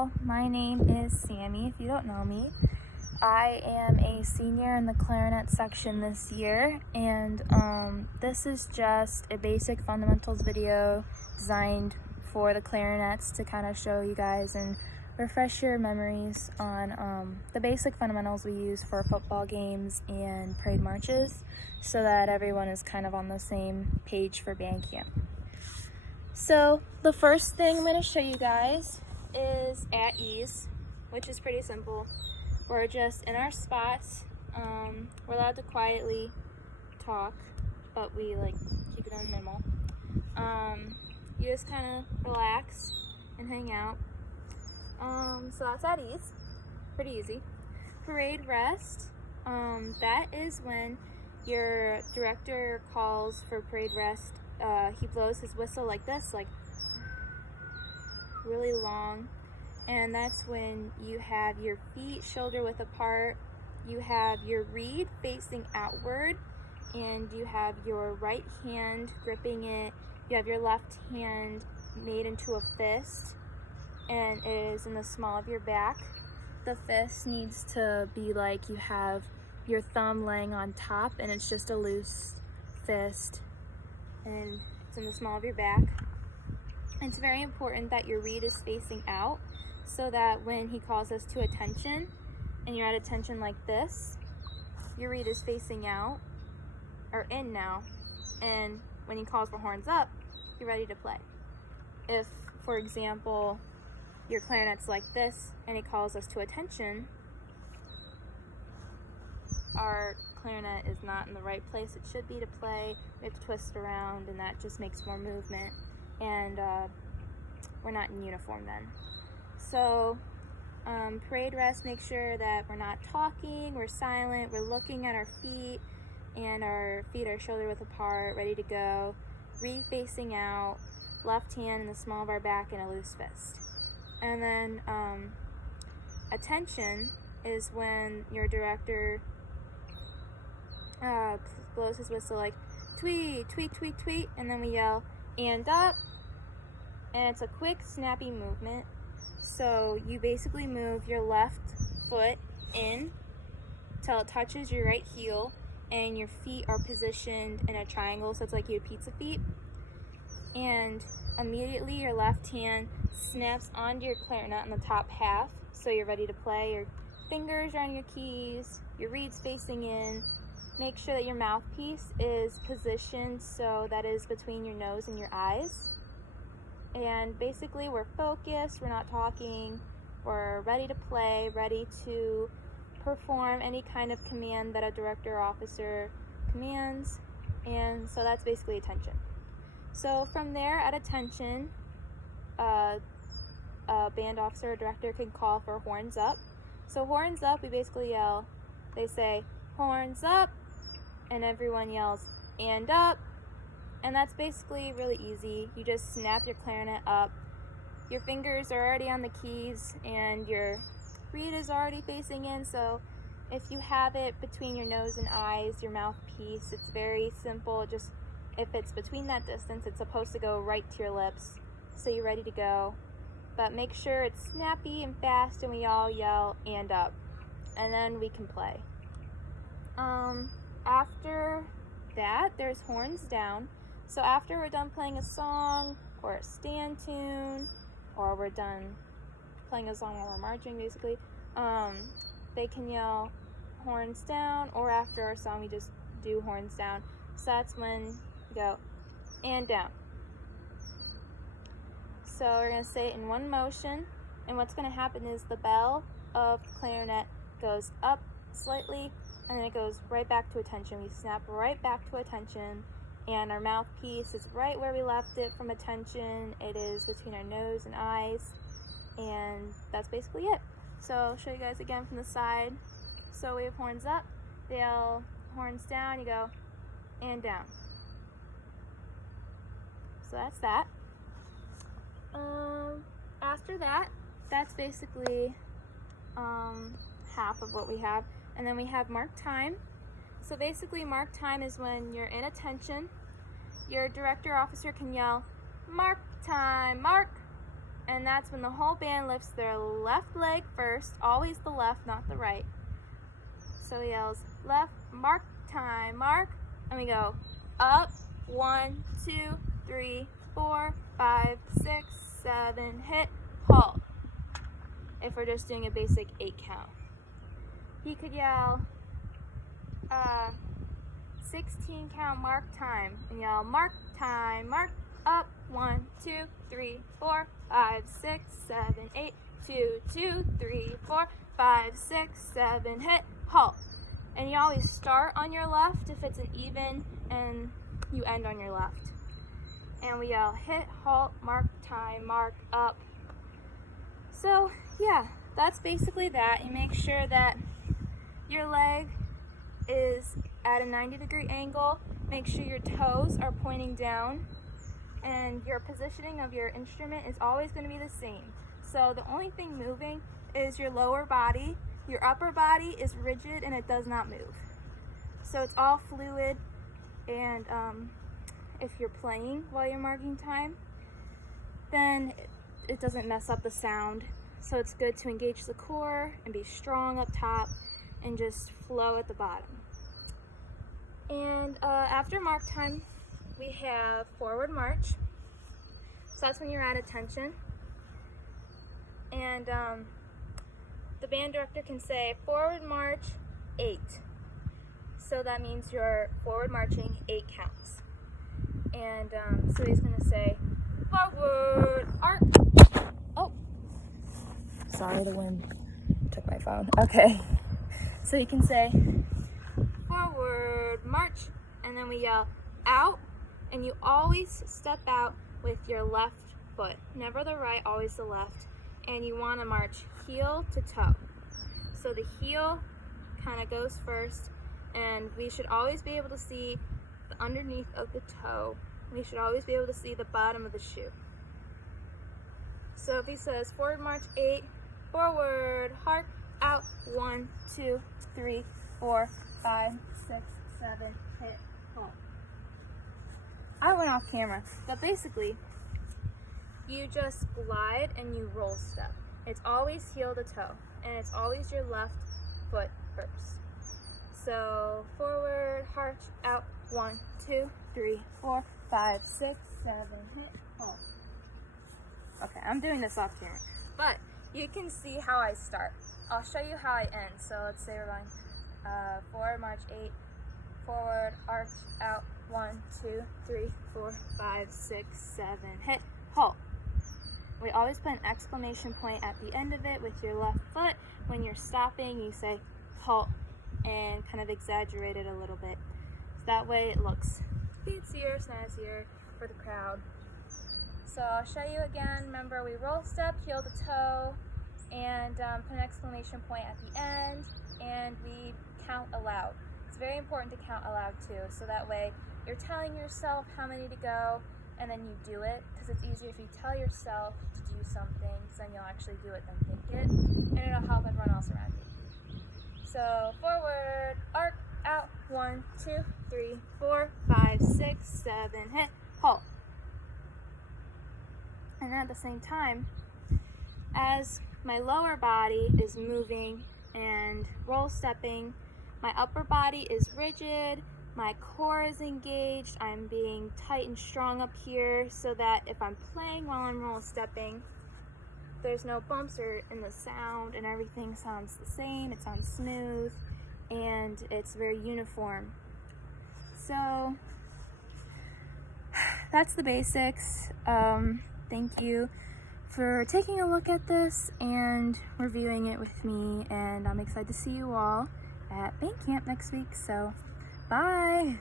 y'all. My name is Sammy, if you don't know me. I am a senior in the clarinet section this year, and this is just a basic fundamentals video designed for the clarinets to kind of show you guys and refresh your memories on the basic fundamentals we use for football games and parade marches, so that everyone is kind of on the same page for band camp. So the first thing I'm going to show you guys is at ease, which is pretty simple. We're just in our spots. We're allowed to quietly talk, but we keep it on minimal. You just kind of relax and hang out. So that's at ease, pretty easy. Parade rest, that is when your director calls for parade rest. He blows his whistle like this, really long, and that's when you have your feet shoulder width apart, you have your reed facing outward, and you have your right hand gripping it, you have your left hand made into a fist, and it is in the small of your back. The fist needs to be like you have your thumb laying on top, and it's just a loose fist, and it's in the small of your back. It's very important that your reed is facing out, so that when he calls us to attention and you're at attention like this, your reed is facing out or in now, and when he calls for horns up, you're ready to play. If, for example, your clarinet's like this and he calls us to attention, our clarinet is not in the right place it should be to play. We have to twist around, and that just makes more movement, and we're not in uniform then. So parade rest, make sure that we're not talking, we're silent, we're looking at our feet, and our feet are shoulder width apart, ready to go. Reed facing out, left hand in the small of our back, and a loose fist. And then attention is when your director blows his whistle like tweet, tweet, tweet, tweet, and then we yell and up, and it's a quick snappy movement. So you basically move your left foot in till it touches your right heel, and your feet are positioned in a triangle, so it's like you have pizza feet, and immediately your left hand snaps onto your clarinet in the top half, so you're ready to play. Your fingers are on your keys, your reed's facing in. Make sure that your mouthpiece is positioned so that is between your nose and your eyes. And basically we're focused, we're not talking, we're ready to play, ready to perform any kind of command that a director or officer commands. And so that's basically attention. So from there, at attention, a band officer or director can call for horns up. So horns up, we basically yell, they say horns up, and everyone yells and up, and that's basically really easy. You just snap your clarinet up, your fingers are already on the keys, and your reed is already facing in, so if you have it between your nose and eyes, your mouthpiece, it's very simple. Just if it's between that distance, it's supposed to go right to your lips, so you're ready to go. But make sure it's snappy and fast, and we all yell and up, and then we can play. After that, there's horns down. So after we're done playing a song or a stand tune, or we're done playing a song while we're marching, basically, they can yell horns down, or after our song we just do horns down. So that's when we go and down. So we're going to say it in one motion, and what's going to happen is the bell of the clarinet goes up slightly, and then it goes right back to attention. We snap right back to attention, and our mouthpiece is right where we left it from attention. It is between our nose and eyes, and that's basically it. So I'll show you guys again from the side. So we have horns up, they yell horns down, you go and down. So that's that. After that, that's basically half of what we have. And then we have mark time. So basically mark time is when you're in attention, your director or officer can yell mark time, mark, And that's when the whole band lifts their left leg first, always the left, not the right. So he yells, left, mark, time, mark, and we go up, 1, 2, 3, 4, 5, 6, 7, hit, halt. If we're just doing a basic 8 count. He could yell 16 count, mark, time, and yell mark, time, mark, up, 1, 2, 3, 4, 5, 6, 7, 8, 2, 2, 3, 4, 5, 6, 7, hit, halt. And you always start on your left if it's an even, and you end on your left. And we yell hit, halt, mark, time, mark, up. So yeah, that's basically that. You make sure that your leg is at a 90-degree angle. Make sure your toes are pointing down, and your positioning of your instrument is always going to be the same. So the only thing moving is your lower body. Your upper body is rigid and it does not move. So it's all fluid, and if you're playing while you're marking time, then it doesn't mess up the sound. So it's good to engage the core and be strong up top and just flow at the bottom. And after mark time, we have forward march. So that's when you're at attention. And the band director can say forward march 8. So that means you're forward marching 8 counts. And so he's going to say forward arc. Oh, sorry, the wind took my phone. Okay. So you can say forward march, and then we yell out, and you always step out with your left foot, never the right, always the left. And you want to march heel to toe. So the heel kind of goes first, and we should always be able to see the underneath of the toe. We should always be able to see the bottom of the shoe. So if he says forward march 8, forward, hark, out, 1, 2, 3, 4, 5, 6, 7, hit, halt. I went off camera, but basically, you just glide and you roll step. It's always heel to toe, and it's always your left foot first. So forward, harch, out, 1, 2, 3, 4, 5, 6, 7, hit, halt. Okay, I'm doing this off camera, but you can see how I start. I'll show you how I end. So let's say we're going forward, march 8, forward, arch, out, 1, 2, 3, 4, 5, 6, 7, hit, halt. We always put an exclamation point at the end of it with your left foot. When you're stopping, you say halt and kind of exaggerate it a little bit. So that way it looks fancier, snazzier for the crowd. So I'll show you again. Remember, we roll step, heel to toe, and put an exclamation point at the end, and we count aloud. It's very important to count aloud too, so that way you're telling yourself how many to go, and then you do it, because it's easier if you tell yourself to do something, so then you'll actually do it than think it, and it'll help everyone else around you. So forward, arc, out, 1, 2, 3, 4, 5, 6, 7, hit, halt. And then at the same time, as my lower body is moving and roll stepping, my upper body is rigid, my core is engaged, I'm being tight and strong up here so that if I'm playing while I'm roll stepping, there's no bumps or in the sound, and everything sounds the same, it sounds smooth, and it's very uniform. So that's the basics. Thank you for taking a look at this and reviewing it with me, and I'm excited to see you all at band camp next week, so bye!